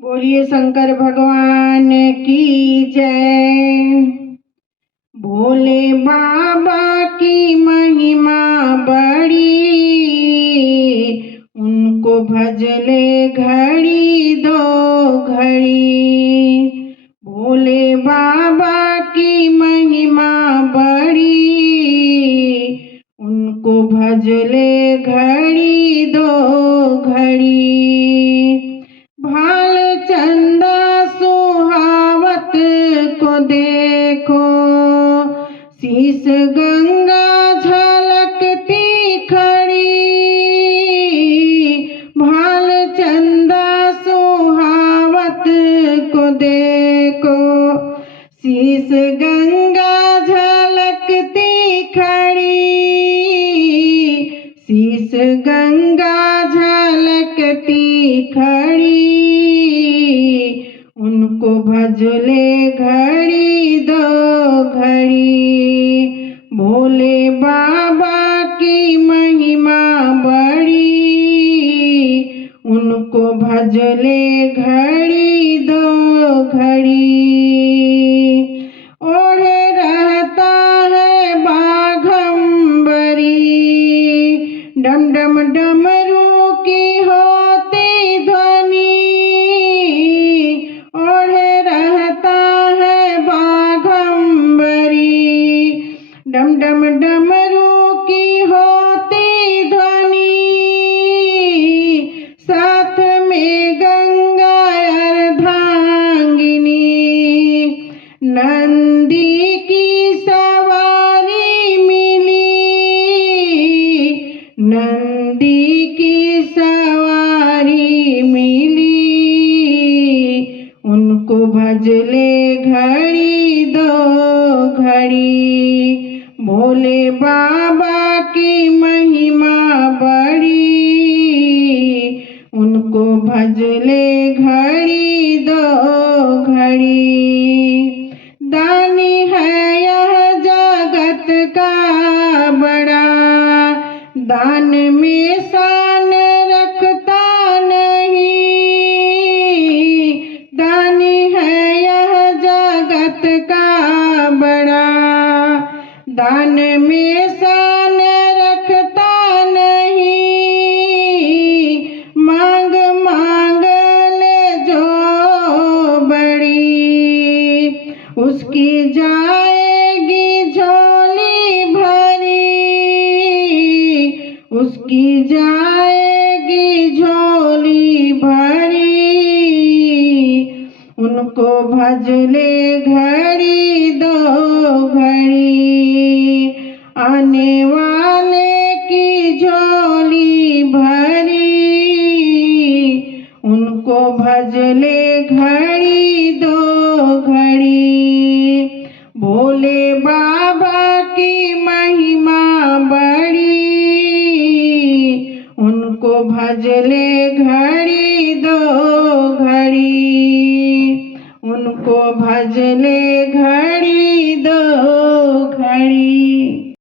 बोलिए शंकर भगवान की जय। भोले बाबा की महिमा बड़ी, उनको भजले घड़ी दो घड़ी। भोले बाबा की महिमा बड़ी, उनको भजले घड़ी दो घड़ी। भाल चंदा सुहावत को देखो, शीश गंगा झलकती खड़ी। भाल चंदा सुहावत को देखो, शीश गंगा झलकती खड़ी। शीश गंगा झलकती खड़ी, उनको भजले घड़ी दो घड़ी। भोले बाबा की महिमा बड़ी, उनको भजले घड़ी दो घड़ी। ओढ़े रहता है बाघंबरी, डम डम डमरू की होती ध्वनि। ओढ़े रहता है बाघंबरी, डम डम डमरू की होती ध्वनि। साथ में गंगा अर्धांगिनी, नंदी की सवारी मिली। नंदी की सवारी मिली, उनको भजले घड़ी दो घड़ी। भोले बाबा की महिमा बड़ी, उनको भजले घड़ी दो घड़ी। दानी है यह जगत का बड़ा, दान में शान रखता नहीं। दानी है यह जगत का बड़ा, दान में शान रखता नहीं। मांग मांग ले जो बड़ी, उसकी जाएगी झोली भरी। उसकी जाएगी झोली भरी, उनको भजले घड़ी दो घड़ी। आने वाले की झोली भरी, उनको भजले घड़ी दो घड़ी। भोले बाबा की महिमा बड़ी, उनको भजले घड़ी दो घड़ी। उनको भजले घड़ी